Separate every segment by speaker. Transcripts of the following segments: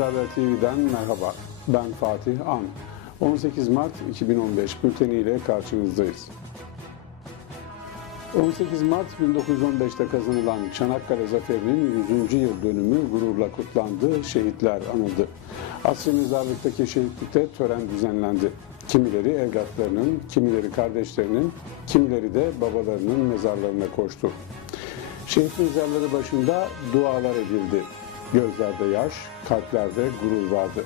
Speaker 1: Denizli Haber TV'den merhaba. Ben Fatih An. 18 Mart 2015 bülteniyle karşınızdayız. 18 Mart 1915'te kazanılan Çanakkale Zaferi'nin 100. yıl dönümü gururla kutlandı, şehitler anıldı. Asri Mezarlık'taki şehitlikte tören düzenlendi. Kimileri evlatlarının, kimileri kardeşlerinin, kimileri de babalarının mezarlarına koştu. Şehit mezarları başında dualar edildi. Gözlerde yaş, kalplerde gurur vardı.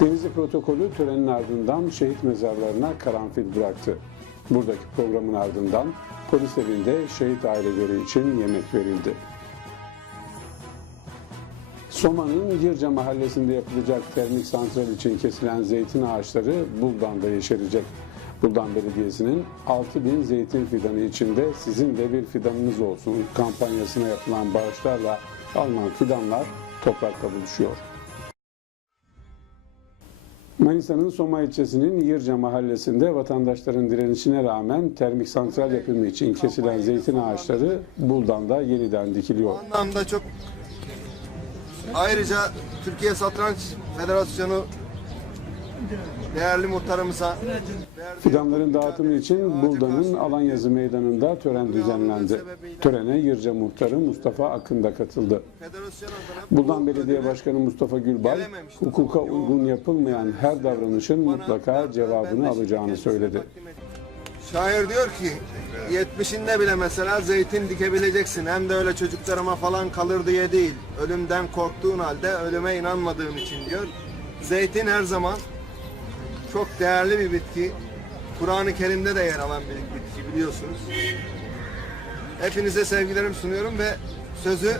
Speaker 1: Denizli protokolü törenin ardından şehit mezarlarına karanfil bıraktı. Buradaki programın ardından polis evinde şehit aileleri için yemek verildi. Soma'nın Yırca mahallesinde yapılacak termik santral için kesilen zeytin ağaçları Buldan'da yeşerecek. Buldan Belediyesi'nin 6000 zeytin fidanı içinde sizin de bir fidanınız olsun kampanyasına yapılan bağışlarla alınan fidanlar toprakla buluşuyor. Manisa'nın Soma ilçesinin Yırca mahallesinde vatandaşların direnişine rağmen termik santral yapımı için kesilen zeytin ağaçları Buldan'da yeniden dikiliyor.
Speaker 2: Bu anlamda çok ayrıca Türkiye Satranç Federasyonu değerli muhtarımıza
Speaker 1: Fidanların dağıtımı için Buldan'ın Alanyazı Meydanı'nda tören düzenlendi. Törene Yırca Muhtarı Mustafa Akın da katıldı. Buldan
Speaker 2: bu
Speaker 1: Belediye Başkanı Mustafa Gülbay, hukuka uygun yapılmayan her davranışın mutlaka cevabını alacağını söyledi.
Speaker 2: Şair diyor ki 70'inde bile mesela zeytin dikebileceksin. Hem de öyle çocuklarıma falan kalır diye değil. Ölümden korktuğun halde ölüme inanmadığın için diyor. Zeytin her zaman çok değerli bir bitki. Kur'an-ı Kerim'de de yer alan bir bitki biliyorsunuz. Hepinize sevgilerimi sunuyorum ve sözü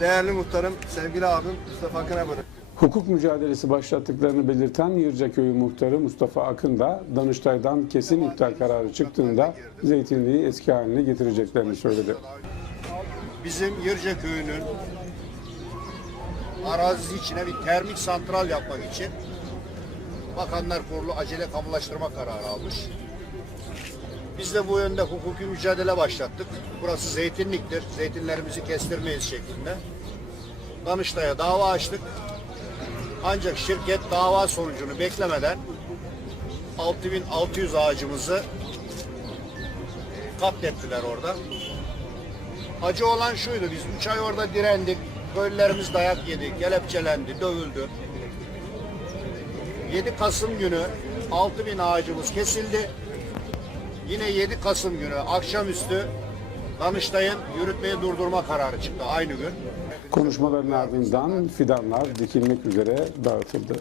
Speaker 2: değerli muhtarım, sevgili abim Mustafa Akın'a bırakıyorum.
Speaker 1: Hukuk mücadelesi başlattıklarını belirten Yırca Köyü Muhtarı Mustafa Akın da Danıştay'dan kesin iptal kararı çıktığında zeytinliği eski haline getireceklerini söyledi.
Speaker 3: bizim Yırca köyünün arazisi içine bir termik santral yapmak için Bakanlar Kurulu acele kamulaştırma kararı almış. Biz de bu yönde hukuki mücadele başlattık. Burası zeytinliktir. Zeytinlerimizi kestirmeyiz şeklinde. Danıştay'a dava açtık. Ancak şirket dava sonucunu beklemeden 6600 ağacımızı katlettiler orada. Acı olan şuydu, biz 3 ay orada direndik, köylülerimiz dayak yedi, kelepçelendi, dövüldü. 7 Kasım günü 6000 ağacımız kesildi. Yine 7 Kasım günü akşamüstü Danıştay'ın yürütmeyi durdurma kararı çıktı aynı gün.
Speaker 1: Konuşmaların ardından fidanlar dikilmek üzere dağıtıldı.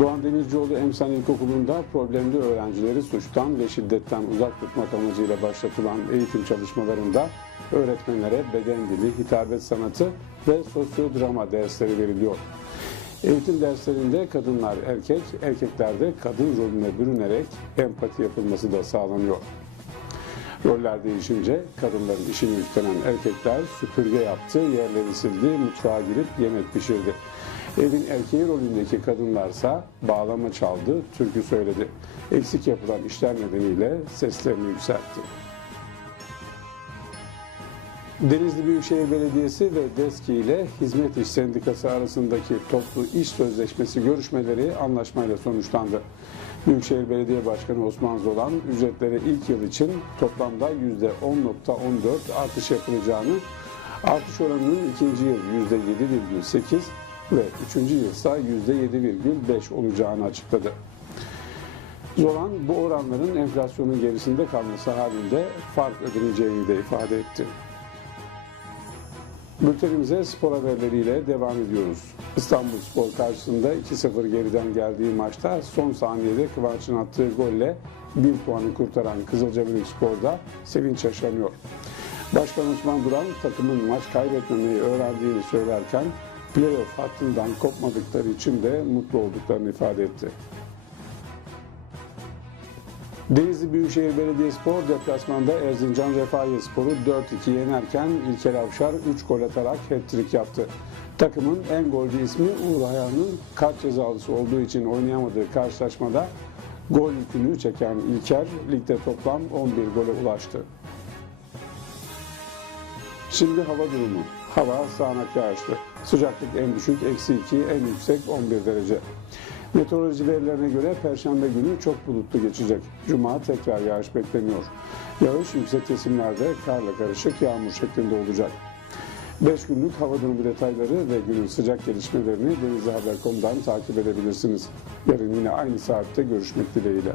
Speaker 1: Doğan Demircioğlu Emsan İlkokulu'nda problemli öğrencileri suçtan ve şiddetten uzak tutmak amacıyla başlatılan eğitim çalışmalarında öğretmenlere beden dili, hitabet sanatı ve sosyodrama dersleri veriliyor. Eğitim derslerinde kadınlar erkek, erkeklerde kadın rolüne bürünerek empati yapılması da sağlanıyor. Roller değişince kadınların işini üstlenen erkekler süpürge yaptı, yerleri sildi, mutfağa girip yemek pişirdi. Evin erkeği rolündeki kadınlarsa bağlama çaldı, türkü söyledi. Eksik yapılan işler nedeniyle seslerini yükseltti. Denizli Büyükşehir Belediyesi ve DESKİ ile Hizmet İş Sendikası arasındaki toplu iş sözleşmesi görüşmeleri anlaşmayla sonuçlandı. Büyükşehir Belediye Başkanı Osman Zolan ücretlere ilk yıl için toplamda %10.14 artış yapılacağını, artış oranının ikinci yıl %7,8 ve üçüncü yılsa %7,5 olacağını açıkladı. Zolan bu oranların enflasyonun gerisinde kalması halinde fark ödeneceğini de ifade etti. Bültenimize spor haberleriyle devam ediyoruz. İstanbul Spor karşısında 2-0 geriden geldiği maçta son saniyede Kıvanç'ın attığı golle bir puanı kurtaran Kızılcahamam Spor'da sevinç yaşanıyor. Başkan Osman Duran takımın maç kaybetmemeyi öğrendiğini söylerken playoff hattından kopmadıkları için de mutlu olduklarını ifade etti. Denizli Büyükşehir Belediyespor deplasmanda Erzincan Refahiye Sporu 4-2 yenerken İlker Avşar 3 gol atarak hat-trick yaptı. Takımın en golcü ismi Uğur Ayağı'nın kart cezalısı olduğu için oynayamadığı karşılaşmada gol yükünü çeken İlker ligde toplam 11 gole ulaştı. Şimdi hava durumu. Hava sağanak yağışlı. Sıcaklık en düşük eksi 2, en yüksek 11 derece. Meteoroloji verilerine göre Perşembe günü çok bulutlu geçecek. Cuma tekrar yağış bekleniyor. Yağış yüksek kesimlerde karla karışık yağmur şeklinde olacak. 5 günlük hava durumu detayları ve günün sıcak gelişmelerini denizlihaber.com'dan takip edebilirsiniz. Yarın yine aynı saatte görüşmek dileğiyle.